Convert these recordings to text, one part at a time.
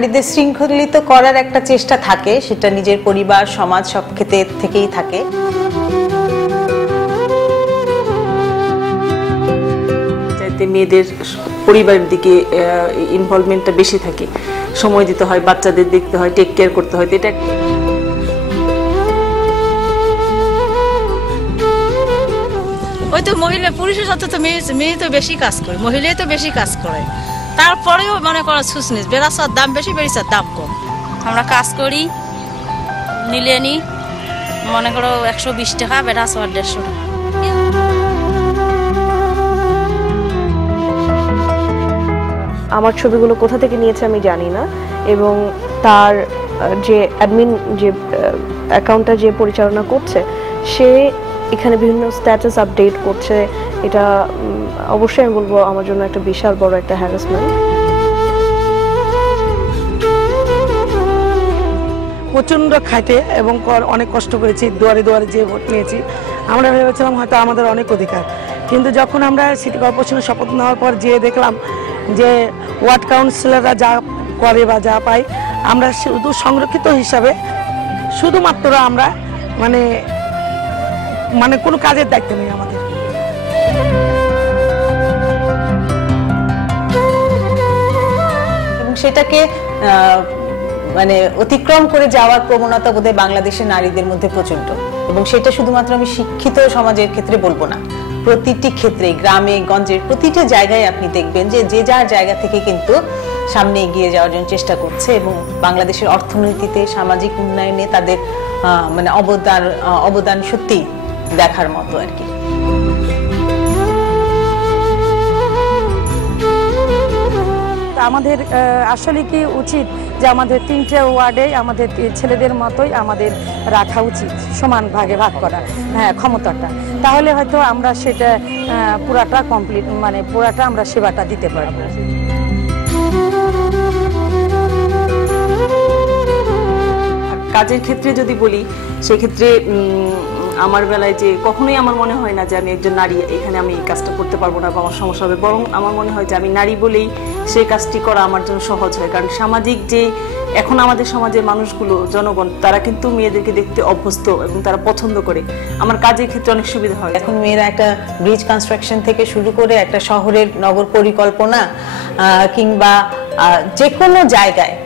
নারীদের শৃঙ্খলিত করার একটা চেষ্টা থাকে, সেটা নিজের পরিবার, সমাজ সব ক্ষেত্রে থেকেই থাকে। চাইতে মেয়েদের পরিবারের দিকে ইনভলভমেন্টটা বেশি থাকে, সময় দিতে হয়, বাচ্চাদের দেখতে হয়, টেক কেয়ার করতে হয়। এটা ওই তো মহিলা পুরুষের সাথে তো মেয়ে তো বেশি কাজ করে, মহিলাই তো বেশি কাজ করে। তারপরেও মনে করো সুসনিস বেড়াচার দাম বেশি, বেড়েচার দাম কম। আমরা কাজ করি, নিলে নি মনে করো 120 টাকা, বেড়াচার 150 টাকা। আমার ছবিগুলো কোথা থেকে নিয়েছে আমি জানি না, এবং তার যে অ্যাডমিন, যে অ্যাকাউন্টটা যে পরিচালনা করছে, সে এখানে বিভিন্ন স্ট্যাটাস আপডেট করছে। এটা অবশ্যই আমি বলবো আমার জন্য একটা বিশাল বড় একটা হ্যারাসমেন্ট। প্রচণ্ড খাইতে এবং অনেক কষ্ট করেছি, দুয়ারে দুয়ারে যে ভোট নিয়েছি। আমরা ভেবেছিলাম হয়তো আমাদের অনেক অধিকার, কিন্তু যখন আমরা সিটি কর্পোরেশনের শপথ নেওয়ার পর যেয়ে দেখলাম যে ওয়ার্ড কাউন্সিলররা যা করে বা যা পাই, আমরা শুধু সংরক্ষিত হিসাবে শুধুমাত্র আমরা মানে কোনো কাজের দায়িত্ব নেই আমাদের। এবং সেটাকে মানে অতিক্রম করে যাওয়ার প্রবণতা বোধহয় বাংলাদেশের নারীদের মধ্যে প্রচন্ড। এবং সেটা শুধুমাত্র আমি শিক্ষিত সমাজের ক্ষেত্রে বলবো না, প্রতিটি ক্ষেত্রে, গ্রামে গঞ্জের প্রতিটা জায়গায় আপনি দেখবেন যে যে যার জায়গা থেকে কিন্তু সামনে এগিয়ে যাওয়ার জন্য চেষ্টা করছে, এবং বাংলাদেশের অর্থনীতিতে, সামাজিক উন্নয়নে তাদের মানে অবদান সত্যি দেখার মতো আর কি। আমাদের আসলে কি উচিত যে আমাদের 3টে ওয়ার্ডে আমাদের ছেলেদের মতোই আমাদের রাখা উচিত, সমান ভাগে ভাগ করা, হ্যাঁ, ক্ষমতাটা। তাহলে হয়তো আমরা সেটা পুরাটা কমপ্লিট, মানে পুরাটা আমরা সেবাটা দিতে পারবো। কাজের ক্ষেত্রে যদি বলি, সেক্ষেত্রে আমার বেলায় যে কখনোই আমার মনে হয় না যে আমি একজন নারী, এখানে আমি এই কাজটা করতে পারবো না বা আমার সমস্যা হবে, বরং আমার মনে হয় যে আমি নারী বলেই সেই কাজটি করা আমার জন্য সহজ হয়। কারণ সামাজিক যে এখন আমাদের সমাজের মানুষগুলো, জনগণ, তারা কিন্তু মেয়েদেরকে দেখতে অভ্যস্ত এবং তারা পছন্দ করে। আমার কাজের ক্ষেত্রে অনেক সুবিধা হয়। এখন মেয়েরা একটা ব্রিজ কনস্ট্রাকশন থেকে শুরু করে একটা শহরের নগর পরিকল্পনা কিংবা যে কোনো জায়গায়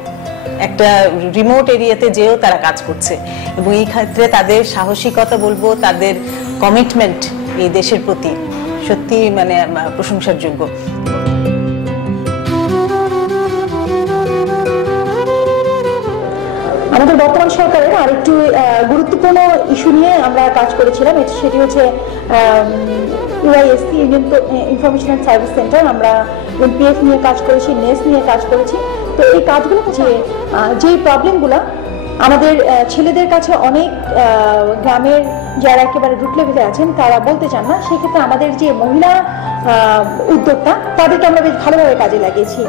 একটা রিমোট এরিয়াতে যেও তারা কাজ করছে, এবং এই ক্ষেত্রে তাদের সাহসিকতা বলবো, তাদের কমিটমেন্ট এই দেশের প্রতি সত্যি মানে প্রশংসার যোগ্য। আমাদের বর্তমান সরকারের আরেকটু গুরুত্বপূর্ণ ইস্যু নিয়ে আমরা কাজ করেছিলাম, সেটি হচ্ছে UISC, union information and service centre. আমরা এনপিএফ নিয়ে কাজ করেছি, নেস নিয়ে কাজ করেছি। তো এই কাজগুলো হচ্ছে যে প্রবলেমগুলো আমাদের ছেলেদের কাছে অনেক গ্রামের যারা একেবারে রুট লেভেলে আছেন তারা বলতে চান না, সেক্ষেত্রে আমাদের যে মহিলা উদ্যোক্তা তাদেরকে আমরা বেশ ভালোভাবে কাজে লাগিয়েছি।